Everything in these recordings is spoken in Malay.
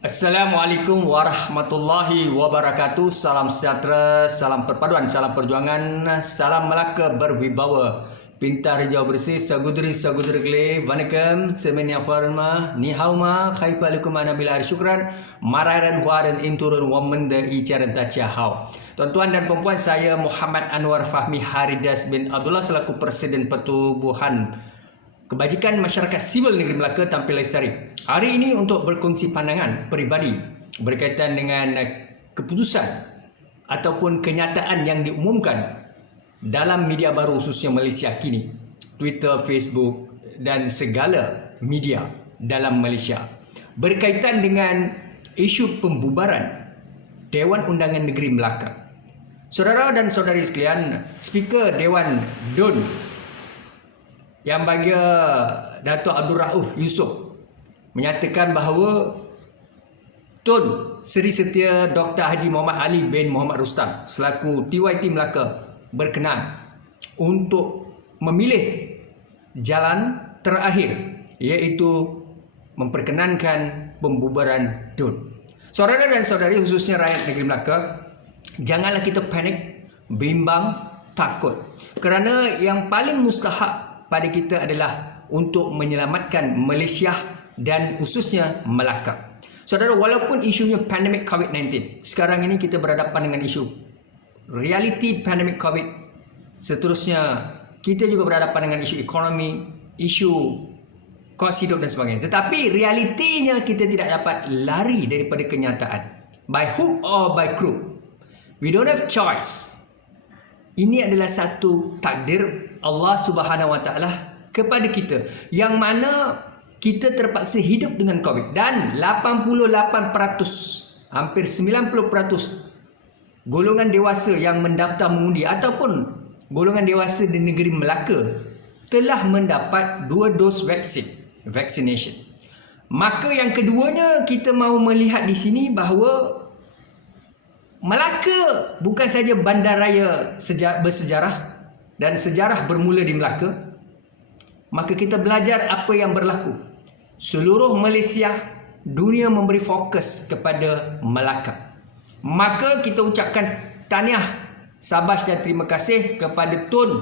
Assalamualaikum warahmatullahi wabarakatuh. Salam sejahtera, salam perpaduan, salam perjuangan, salam Melaka berwibawa. Pintar hijau bersih, sagudri gele, vanakkam, semenya kharma, ni hao ma, khaifa lakum ana bila syukran, mararan huaran inturun wa menda icaran tacha hao. Tuan-tuan dan puan-puan, saya Muhammad Anwar Fahmi Haridas bin Abdullah selaku Presiden Pertubuhan Kebajikan Masyarakat Sivil Negeri Melaka tampil lestari. Hari ini untuk berkongsi pandangan peribadi berkaitan dengan keputusan ataupun kenyataan yang diumumkan dalam media baru khususnya Malaysia kini, Twitter, Facebook dan segala media dalam Malaysia berkaitan dengan isu pembubaran Dewan Undangan Negeri Melaka. Saudara dan saudari sekalian, Speaker Dewan DUN yang bagi Datuk Abdul Rauf Yusof menyatakan bahawa Tun Seri Setia Dr. Haji Muhammad Ali bin Muhammad Rustam selaku TYT Melaka berkenan untuk memilih jalan terakhir, iaitu memperkenankan pembubaran DUN. Saudara dan saudari khususnya rakyat negeri Melaka, janganlah kita panik, bimbang, takut, kerana yang paling mustahak pada kita adalah untuk menyelamatkan Malaysia dan khususnya Melaka. Saudara, walaupun isunya pandemik COVID-19, sekarang ini kita berhadapan dengan isu realiti pandemik COVID. Seterusnya, kita juga berhadapan dengan isu ekonomi, isu kos hidup dan sebagainya. Tetapi realitinya kita tidak dapat lari daripada kenyataan. By hook or by crook. We don't have choice. Ini adalah satu takdir Allah Subhanahu Wa Taala kepada kita, yang mana kita terpaksa hidup dengan COVID, dan 88%, hampir 90% golongan dewasa yang mendaftar mengundi ataupun golongan dewasa di negeri Melaka telah mendapat 2 dos vaccination. Maka yang keduanya, kita mahu melihat di sini bahawa Melaka bukan saja bandaraya bersejarah dan sejarah bermula di Melaka. Maka kita belajar apa yang berlaku. Seluruh Malaysia, dunia memberi fokus kepada Melaka. Maka kita ucapkan tahniah, syabas dan terima kasih kepada Tun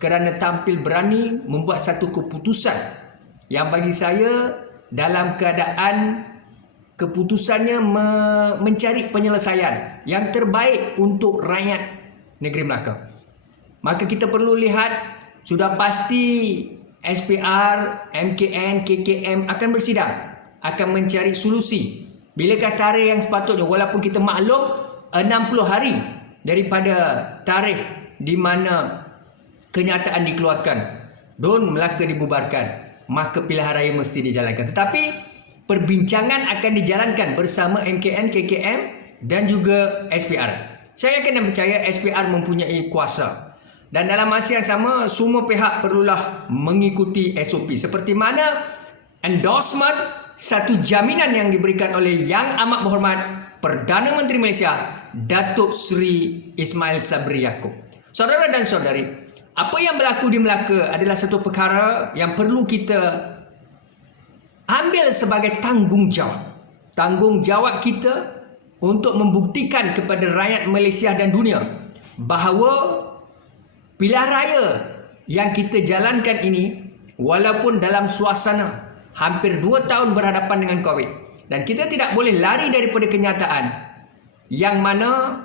kerana tampil berani membuat satu keputusan yang bagi saya dalam keadaan keputusannya mencari penyelesaian yang terbaik untuk rakyat negeri Melaka. Maka kita perlu lihat, sudah pasti SPR, MKN, KKM akan bersidang, akan mencari solusi. Bilakah tarikh yang sepatutnya, walaupun kita maklum 60 hari daripada tarikh di mana kenyataan dikeluarkan, DUN Melaka dibubarkan, maka pilihan raya mesti dijalankan. Tetapi perbincangan akan dijalankan bersama MKN, KKM dan juga SPR. Saya yakin dan percaya SPR mempunyai kuasa. Dan dalam masa yang sama, semua pihak perlulah mengikuti SOP. Seperti mana endorsement, satu jaminan yang diberikan oleh Yang Amat Berhormat Perdana Menteri Malaysia, Datuk Seri Ismail Sabri Yaakob. Saudara dan saudari, apa yang berlaku di Melaka adalah satu perkara yang perlu kita ambil sebagai tanggungjawab. Tanggungjawab kita untuk membuktikan kepada rakyat Malaysia dan dunia bahawa pilihan raya yang kita jalankan ini, walaupun dalam suasana hampir 2 tahun berhadapan dengan COVID, dan kita tidak boleh lari daripada kenyataan yang mana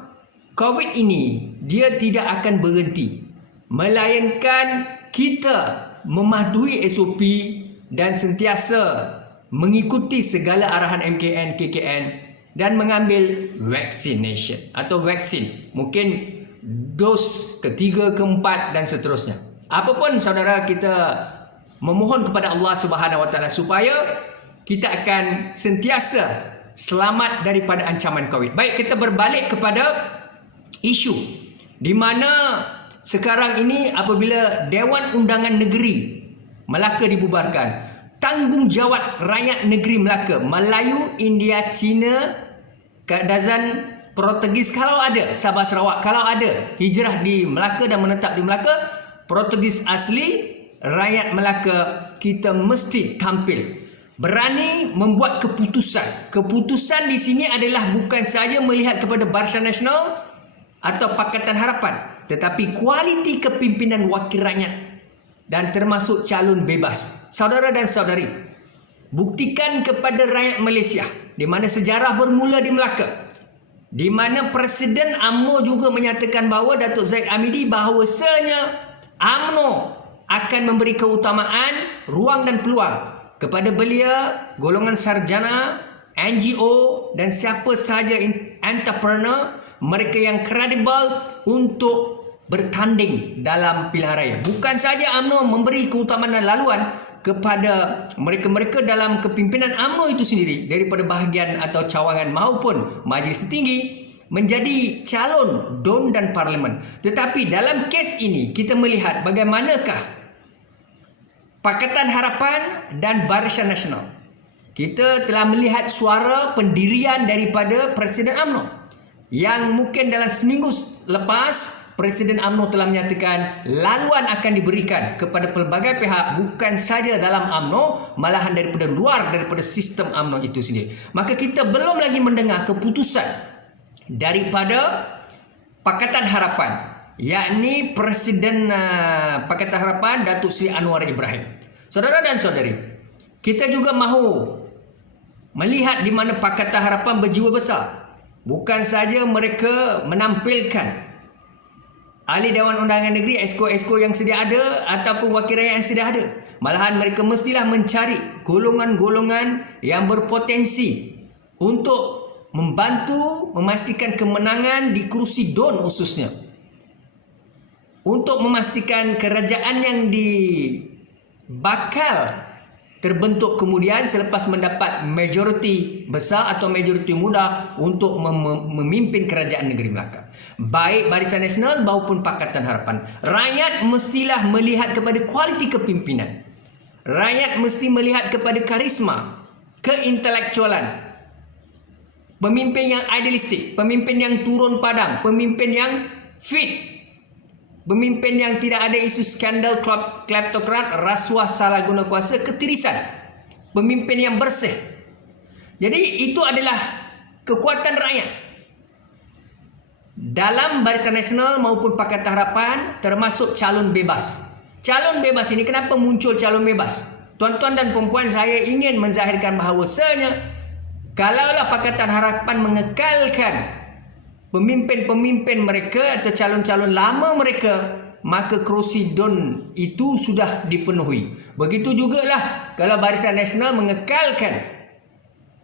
COVID ini dia tidak akan berhenti, melainkan kita mematuhi SOP dan sentiasa mengikuti segala arahan MKN, KKN dan mengambil vaccination atau vaksin. Mungkin dos ketiga, keempat dan seterusnya. Apapun saudara, kita memohon kepada Allah Subhanahu Wa Taala supaya kita akan sentiasa selamat daripada ancaman COVID. Baik, kita berbalik kepada isu di mana sekarang ini apabila Dewan Undangan Negeri Melaka dibubarkan, tanggungjawab rakyat negeri Melaka, Melayu, India, Cina, Kadazan, Portugis kalau ada, Sabah Sarawak kalau ada hijrah di Melaka dan menetap di Melaka, Portugis asli, rakyat Melaka, kita mesti tampil berani membuat keputusan. Keputusan di sini adalah bukan saja melihat kepada Barisan Nasional atau Pakatan Harapan, tetapi kualiti kepimpinan wakil rakyat dan termasuk calon bebas. Saudara dan saudari, buktikan kepada rakyat Malaysia di mana sejarah bermula di Melaka, di mana Presiden UMNO juga menyatakan bahawa Datuk Zahid Hamidi bahawasanya UMNO akan memberi keutamaan, ruang dan peluang kepada belia, golongan sarjana, NGO dan siapa sahaja entrepreneur, mereka yang kredibel untuk bertanding dalam pilihan raya. Bukan saja UMNO memberi keutamaan dan laluan kepada mereka-mereka dalam kepimpinan UMNO itu sendiri daripada bahagian atau cawangan maupun majlis tertinggi menjadi calon DUN dan Parlimen. Tetapi dalam kes ini kita melihat bagaimanakah Pakatan Harapan dan Barisan Nasional. Kita telah melihat suara pendirian daripada Presiden UMNO yang mungkin dalam seminggu lepas Presiden UMNO telah menyatakan laluan akan diberikan kepada pelbagai pihak, bukan saja dalam UMNO, malahan daripada luar daripada sistem UMNO itu sendiri. Maka kita belum lagi mendengar keputusan daripada Pakatan Harapan, yakni Presiden Pakatan Harapan Datuk Seri Anwar Ibrahim. Saudara dan saudari, kita juga mahu melihat di mana Pakatan Harapan berjiwa besar. Bukan saja mereka menampilkan ahli Dewan Undangan Negeri, esko-esko yang sedia ada ataupun wakil rakyat yang sedia ada. Malahan mereka mestilah mencari golongan-golongan yang berpotensi untuk membantu memastikan kemenangan di kerusi DUN khususnya. Untuk memastikan kerajaan yang bakal terbentuk kemudian selepas mendapat majoriti besar atau majoriti muda untuk memimpin kerajaan negeri Melaka. Baik Barisan Nasional maupun Pakatan Harapan, rakyat mestilah melihat kepada kualiti kepimpinan. Rakyat mesti melihat kepada karisma, keintelektualan, pemimpin yang idealistik, pemimpin yang turun padang, pemimpin yang fit, pemimpin yang tidak ada isu skandal kleptokrat, rasuah, salah guna kuasa, ketirisan, pemimpin yang bersih. Jadi itu adalah kekuatan rakyat dalam Barisan Nasional maupun Pakatan Harapan, termasuk calon bebas. Calon bebas ini, kenapa muncul calon bebas? Tuan-tuan dan puan-puan, saya ingin menzahirkan bahawasanya kalaulah Pakatan Harapan mengekalkan pemimpin-pemimpin mereka atau calon-calon lama mereka, maka kerusi DUN itu sudah dipenuhi. Begitu jugalah kalau Barisan Nasional mengekalkan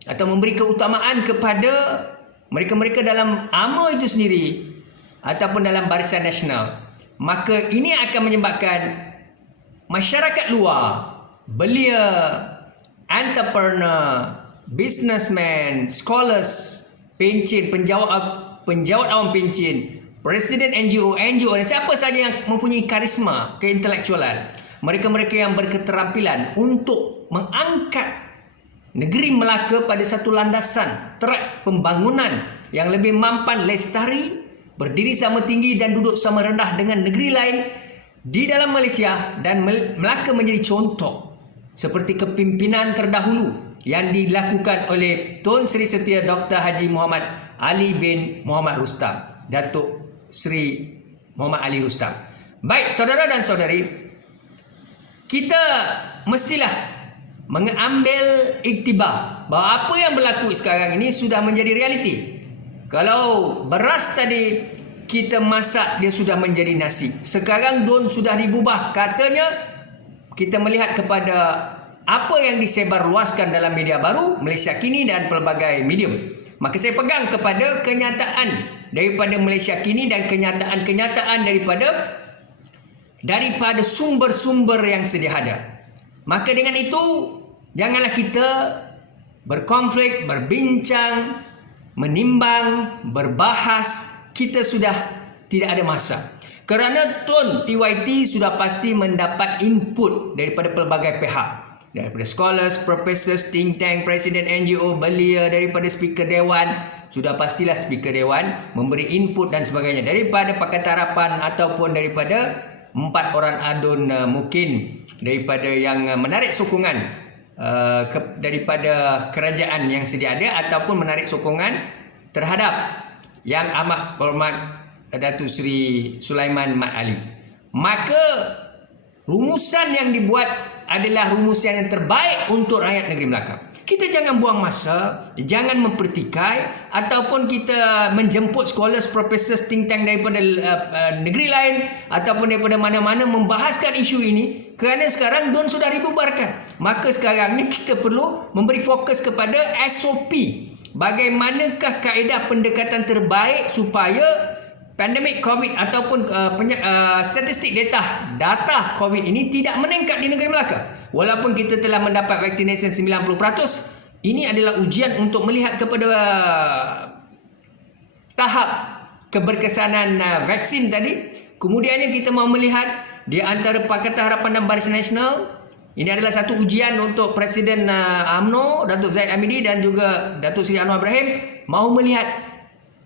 atau memberi keutamaan kepada mereka-mereka dalam UMNO itu sendiri ataupun dalam Barisan Nasional, maka ini akan menyebabkan masyarakat luar, belia, entrepreneur, businessman, scholars, pencin, penjawat awam pencin, presiden NGO dan siapa saja yang mempunyai karisma, keintelektualan, mereka-mereka yang berketerampilan untuk mengangkat negeri Melaka pada satu landasan track pembangunan yang lebih mampan, lestari, berdiri sama tinggi dan duduk sama rendah dengan negeri lain di dalam Malaysia, dan Melaka menjadi contoh seperti kepimpinan terdahulu yang dilakukan oleh Tun Sri Setia Dr. Haji Muhammad Ali bin Muhammad Rustam, Datuk Sri Muhammad Ali Rustam. Baik saudara dan saudari, kita mestilah mengambil iktibar bahawa apa yang berlaku sekarang ini sudah menjadi realiti. Kalau beras tadi kita masak dia sudah menjadi nasi, sekarang DUN sudah diubah. Katanya kita melihat kepada apa yang disebarluaskan dalam media baru Malaysia Kini dan pelbagai medium, maka saya pegang kepada kenyataan daripada Malaysia Kini dan kenyataan-kenyataan daripada sumber-sumber yang sedia ada. Maka dengan itu, janganlah kita berkonflik, berbincang, menimbang, berbahas. Kita sudah tidak ada masa. Kerana Tun TYT sudah pasti mendapat input daripada pelbagai pihak. Daripada scholars, professors, think tank, presiden NGO, belia, daripada speaker Dewan. Sudah pastilah speaker Dewan memberi input dan sebagainya. Daripada Pakatan Harapan ataupun daripada 4 orang adun mungkin daripada yang menarik sokongan daripada kerajaan yang sedia ada ataupun menarik sokongan terhadap Yang Amat Berhormat Datuk Seri Sulaiman Mat Ali. Maka rumusan yang dibuat adalah rumusan yang terbaik untuk rakyat negeri Melaka. Kita jangan buang masa, jangan mempertikai ataupun kita menjemput scholars, professors, think tank daripada negeri lain ataupun daripada mana-mana membahaskan isu ini, kerana sekarang DUN sudah dibubarkan. Maka sekarang ni kita perlu memberi fokus kepada SOP. Bagaimanakah kaedah pendekatan terbaik supaya pandemik COVID ataupun statistik data COVID ini tidak meningkat di negeri Melaka. Walaupun kita telah mendapat vaccination 90%, ini adalah ujian untuk melihat kepada tahap keberkesanan vaksin tadi. Kemudiannya kita mau melihat di antara Pakatan Harapan dan Barisan Nasional. Ini adalah satu ujian untuk Presiden UMNO, Datuk Zahid Hamidi dan juga Datuk Seri Anwar Ibrahim mahu melihat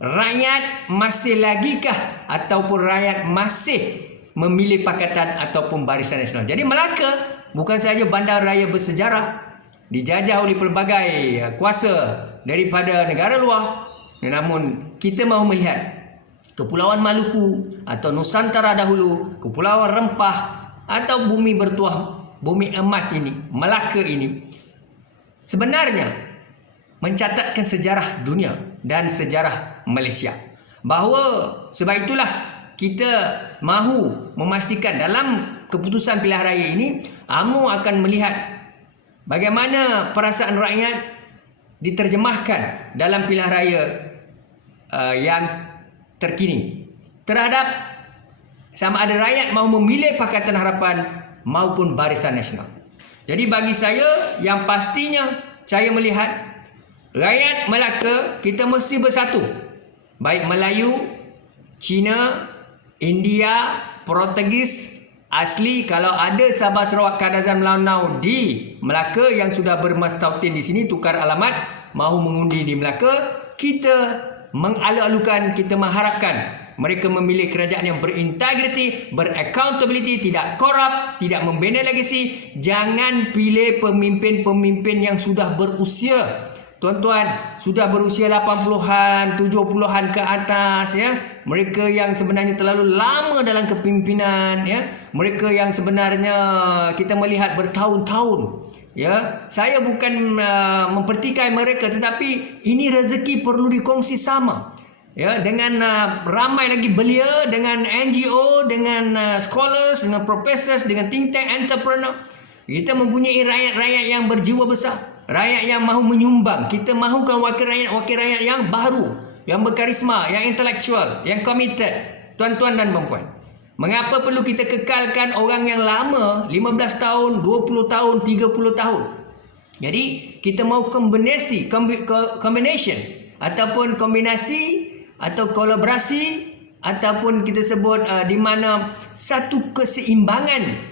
rakyat masih lagikah ataupun rakyat masih memilih Pakatan ataupun Barisan Nasional. Jadi Melaka bukan sahaja bandar raya bersejarah dijajah oleh pelbagai kuasa daripada negara luar, namun kita mahu melihat Kepulauan Maluku atau Nusantara dahulu, Kepulauan Rempah atau bumi bertuah, bumi emas ini, Melaka ini sebenarnya mencatatkan sejarah dunia dan sejarah Malaysia. Bahawa sebab itulah kita mahu memastikan dalam keputusan pilihan raya ini UMNO akan melihat bagaimana perasaan rakyat diterjemahkan dalam pilihan raya yang terkini terhadap sama ada rakyat mahu memilih Pakatan Harapan maupun Barisan Nasional. Jadi bagi saya yang pastinya saya melihat rakyat Melaka kita mesti bersatu. Baik Melayu, Cina, India, Portugis, asli kalau ada Sabah Sarawak Kadazan Melanau di Melaka yang sudah bermastautin di sini tukar alamat mahu mengundi di Melaka, kita mengalu-alukan, kita mengharapkan mereka memilih kerajaan yang berintegriti, beraccountability, tidak korup, tidak membina legasi. Jangan pilih pemimpin-pemimpin yang sudah berusia. Tuan-tuan, sudah berusia 80-an, 70-an ke atas ya. Mereka yang sebenarnya terlalu lama dalam kepimpinan ya. Mereka yang sebenarnya kita melihat bertahun-tahun ya. Saya bukan mempertikai mereka, tetapi ini rezeki perlu dikongsi sama. Ya, dengan ramai lagi belia, dengan NGO, dengan scholars, dengan professors, dengan think tank, entrepreneur. Kita mempunyai rakyat-rakyat yang berjiwa besar, rakyat yang mahu menyumbang. Kita mahukan wakil rakyat yang baru, yang berkarisma, yang intelektual, yang committed. Tuan-tuan dan puan-puan, mengapa perlu kita kekalkan orang yang lama 15 tahun, 20 tahun, 30 tahun? Jadi kita mahu combination ataupun kombinasi atau kolaborasi ataupun kita sebut di mana satu keseimbangan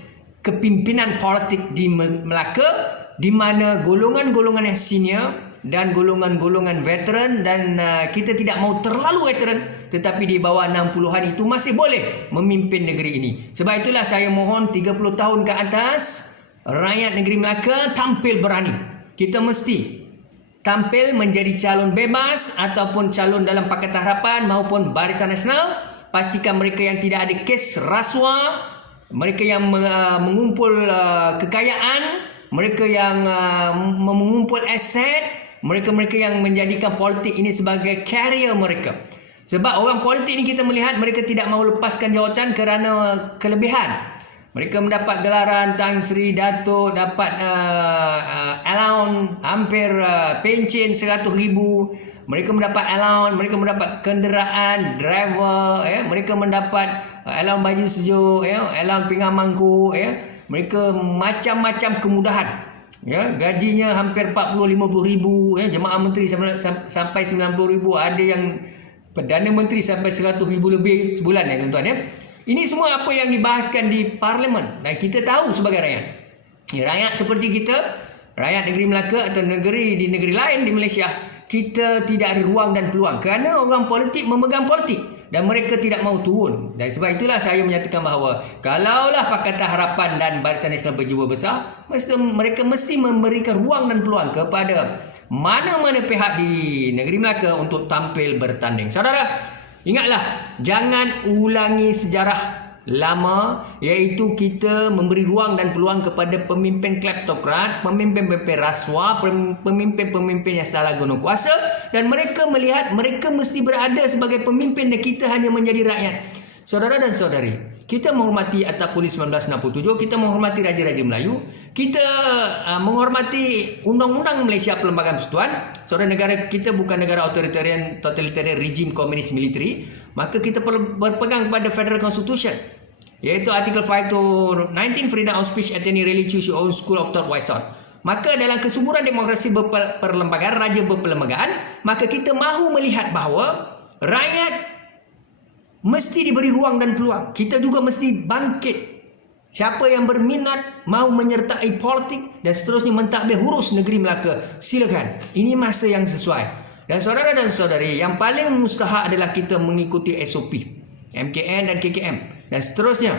kepimpinan politik di Melaka, di mana golongan-golongan yang senior dan golongan-golongan veteran, dan kita tidak mahu terlalu veteran tetapi di bawah 60-an itu masih boleh memimpin negeri ini. Sebab itulah saya mohon 30 tahun ke atas rakyat negeri Melaka tampil berani. Kita mesti tampil menjadi calon bebas ataupun calon dalam Pakatan Harapan maupun Barisan Nasional. Pastikan mereka yang tidak ada kes rasuah, mereka yang mengumpul kekayaan, mereka yang mengumpul aset, mereka-mereka yang menjadikan politik ini sebagai karier mereka. Sebab orang politik ini kita melihat mereka tidak mahu lepaskan jawatan kerana kelebihan. Mereka mendapat gelaran Tan Sri Datuk, dapat allowance hampir pencen 100,000. Mereka mendapat allowance, mereka mendapat kenderaan, driver, ya. Mereka mendapat allowance baju sejuk, ya. Allowance pinggan mangkuk, ya. Mereka macam-macam kemudahan. Ya, gajinya hampir 40-50,000, ya. Jemaah menteri sampai 90,000, ada yang Perdana Menteri sampai 100,000 lebih sebulan, ya tuan-tuan, ya. Ini semua apa yang dibahaskan di parlimen dan kita tahu sebagai rakyat. Ya, rakyat seperti kita, rakyat negeri Melaka atau negeri di negeri lain di Malaysia, kita tidak ada ruang dan peluang kerana orang politik memegang politik. dan mereka tidak mau turun. Dan sebab itulah saya menyatakan bahawa kalaulah Pakatan Harapan dan Barisan Nasional berjiwa besar, mereka mesti memberikan ruang dan peluang kepada mana-mana pihak di negeri Melaka untuk tampil bertanding. Saudara, ingatlah, jangan ulangi sejarah lama, iaitu kita memberi ruang dan peluang kepada pemimpin kleptokrat, pemimpin rasuah, pemimpin-pemimpin yang salah guna kuasa, dan mereka melihat mereka mesti berada sebagai pemimpin dan kita hanya menjadi rakyat. Saudara dan saudari, kita menghormati Akta Polis 1967, kita menghormati Raja-Raja Melayu, kita menghormati Undang-Undang Malaysia Perlembagaan Persekutuan. Saudara, negara kita bukan negara totalitarian rejim komunis militeri, maka kita perlu berpegang pada Federal Constitution, iaitu Artikel 5 to 19, Freedom of Speech at any really choose your own school of thought wise on. Maka dalam kesuburan demokrasi berperlembagaan, raja berperlembagaan, maka kita mahu melihat bahawa rakyat mesti diberi ruang dan peluang. Kita juga mesti bangkit. Siapa yang berminat mahu menyertai politik dan seterusnya mentadbir urus negeri Melaka, silakan. Ini masa yang sesuai. Dan saudara dan saudari, yang paling mustahak adalah kita mengikuti SOP, MKN dan KKM dan seterusnya.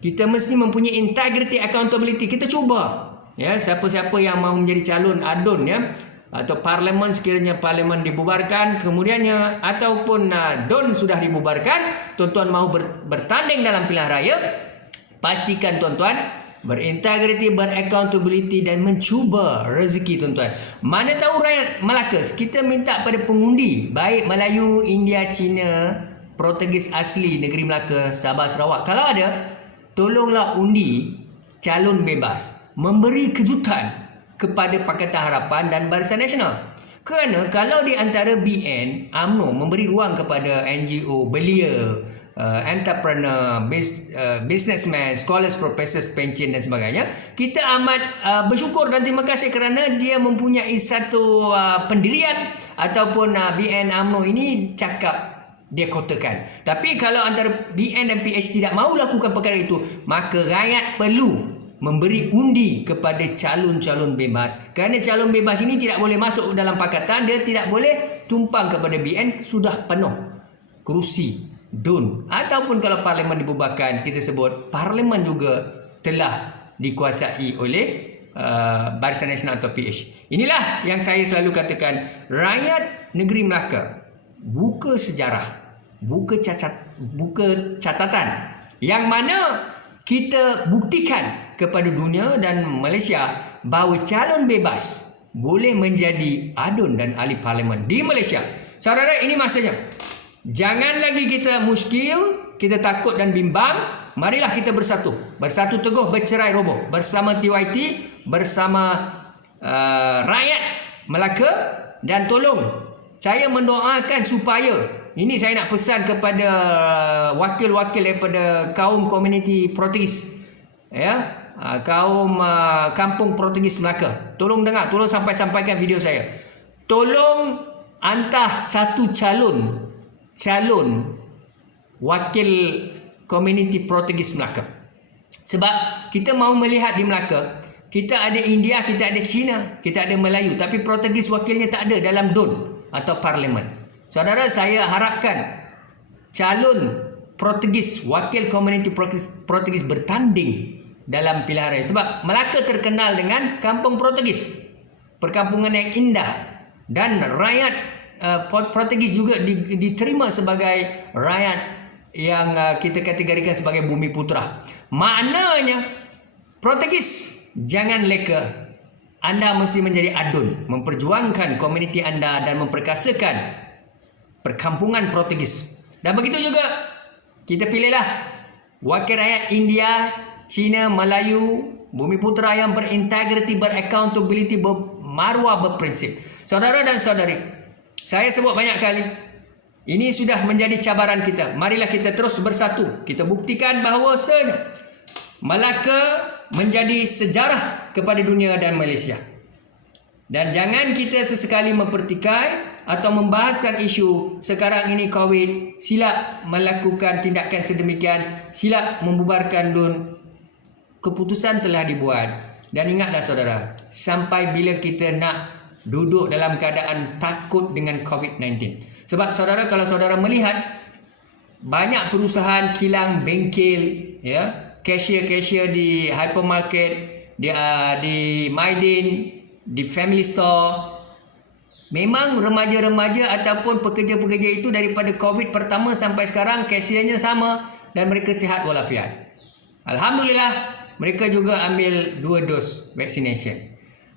Kita mesti mempunyai integrity, accountability. Kita cuba, ya, siapa-siapa yang mahu menjadi calon ADUN, ya, atau parlimen, sekiranya parlimen dibubarkan kemudiannya, ataupun DUN sudah dibubarkan, tuan-tuan mahu bertanding dalam pilihan raya, pastikan tuan-tuan berintegriti, beraccountability dan mencuba rezeki tuan-tuan. Mana tahu rakyat Melaka, kita minta pada pengundi, baik Melayu, India, Cina, Portugis asli negeri Melaka, Sabah, Sarawak, kalau ada, tolonglah undi calon bebas, memberi kejutan kepada Pakatan Harapan dan Barisan Nasional. Kerana kalau di antara BN, UMNO memberi ruang kepada NGO, belia, entrepreneur, businessman, scholars, professors, pencen dan sebagainya, kita amat bersyukur dan terima kasih kerana dia mempunyai satu pendirian, ataupun BN UMNO ini cakap dia kotakan. Tapi kalau antara BN dan PH tidak mahu lakukan perkara itu, maka rakyat perlu memberi undi kepada calon-calon bebas. Kerana calon bebas ini tidak boleh masuk dalam pakatan, dia tidak boleh tumpang kepada BN, sudah penuh kerusi DUN. Ataupun kalau parlimen dibubarkan, kita sebut parlimen juga telah dikuasai oleh Barisan Nasional atau PH. Inilah yang saya selalu katakan, rakyat negeri Melaka, buka sejarah, buka catatan yang mana kita buktikan kepada dunia dan Malaysia bahawa calon bebas boleh menjadi ADUN dan ahli parlimen di Malaysia. Saudara, ini masanya. Jangan lagi kita muskil, kita takut dan bimbang. Marilah kita bersatu. Bersatu teguh, bercerai roboh. Bersama TYT, bersama rakyat Melaka. Dan tolong, saya mendoakan supaya, ini saya nak pesan kepada wakil-wakil daripada kaum komuniti Portugis, ya, kaum kampung Portugis Melaka. Tolong dengar, tolong sampaikan video saya. Tolong hantar satu calon wakil komuniti Portugis Melaka. Sebab kita mahu melihat di Melaka, kita ada India, kita ada Cina, kita ada Melayu, tapi Portugis wakilnya tak ada dalam DUN atau parlimen. Saudara, saya harapkan calon Portugis, wakil komuniti Portugis bertanding dalam pilihan raya. Sebab Melaka terkenal dengan kampung Portugis, perkampungan yang indah, dan rakyat Portugis juga diterima sebagai rakyat yang kita kategorikan sebagai bumi putra. Maknanya Portugis, jangan leka. Anda mesti menjadi ADUN, memperjuangkan komuniti anda dan memperkasakan perkampungan Portugis. Dan begitu juga kita pilihlah wakil rakyat India, Cina, Melayu, bumi putra yang berintegriti, beraccountability, bermaruah, berprinsip. Saudara dan saudari, saya sebut banyak kali, ini sudah menjadi cabaran kita. Marilah kita terus bersatu. Kita buktikan bahawa Melaka menjadi sejarah kepada dunia dan Malaysia. Dan jangan kita sesekali mempertikai atau membahaskan isu sekarang ini COVID, silap melakukan tindakan sedemikian, silap membubarkan DUN. Keputusan telah dibuat. Dan ingatlah saudara, sampai bila kita nak duduk dalam keadaan takut dengan COVID-19. Sebab saudara, kalau saudara melihat banyak perusahaan kilang bengkel, ya, cashier di hypermarket, di Maidin, di family store. Memang remaja-remaja ataupun pekerja-pekerja itu daripada COVID pertama sampai sekarang cashiernya sama dan mereka sihat walafiat. Alhamdulillah, mereka juga ambil 2 dos vaccination.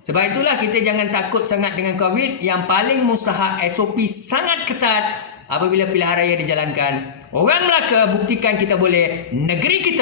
Sebab itulah kita jangan takut sangat dengan COVID. Yang paling mustahak, SOP sangat ketat apabila pilihan raya dijalankan. Orang Melaka, buktikan kita boleh. Negeri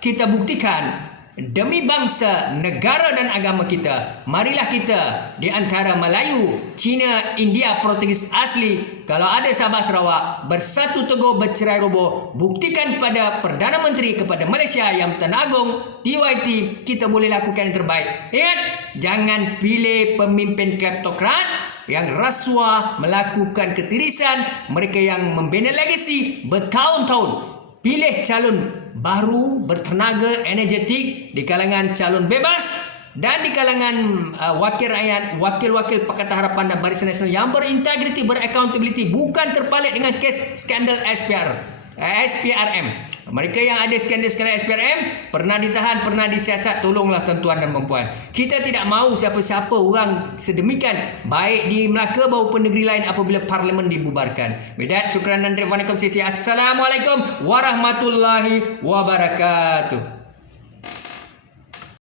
kita buktikan. Demi bangsa, negara dan agama kita, marilah kita di antara Melayu, Cina, India, Portugis asli, kalau ada Sabah Sarawak, bersatu teguh bercerai roboh, buktikan kepada Perdana Menteri, kepada Malaysia yang Tan Agong, DYT, kita boleh lakukan yang terbaik. Ingat, jangan pilih pemimpin kleptokrat yang rasuah, melakukan ketirisan, mereka yang membina legasi bertahun-tahun. Pilih calon baru, bertenaga, energetik di kalangan calon bebas dan di kalangan wakil rakyat, wakil-wakil Pakatan Harapan dan Barisan Nasional yang berintegriti, beraccountability, bukan terpalit dengan kes skandal SPRM. Mereka yang ada skandal SPRM pernah ditahan, pernah disiasat. Tolonglah tuan-tuan dan puan-puan. Kita tidak mahu siapa-siapa orang sedemikian baik di Melaka maupun negeri lain apabila parlimen dibubarkan. With syukran dan terima kasih. Assalamualaikum warahmatullahi wabarakatuh.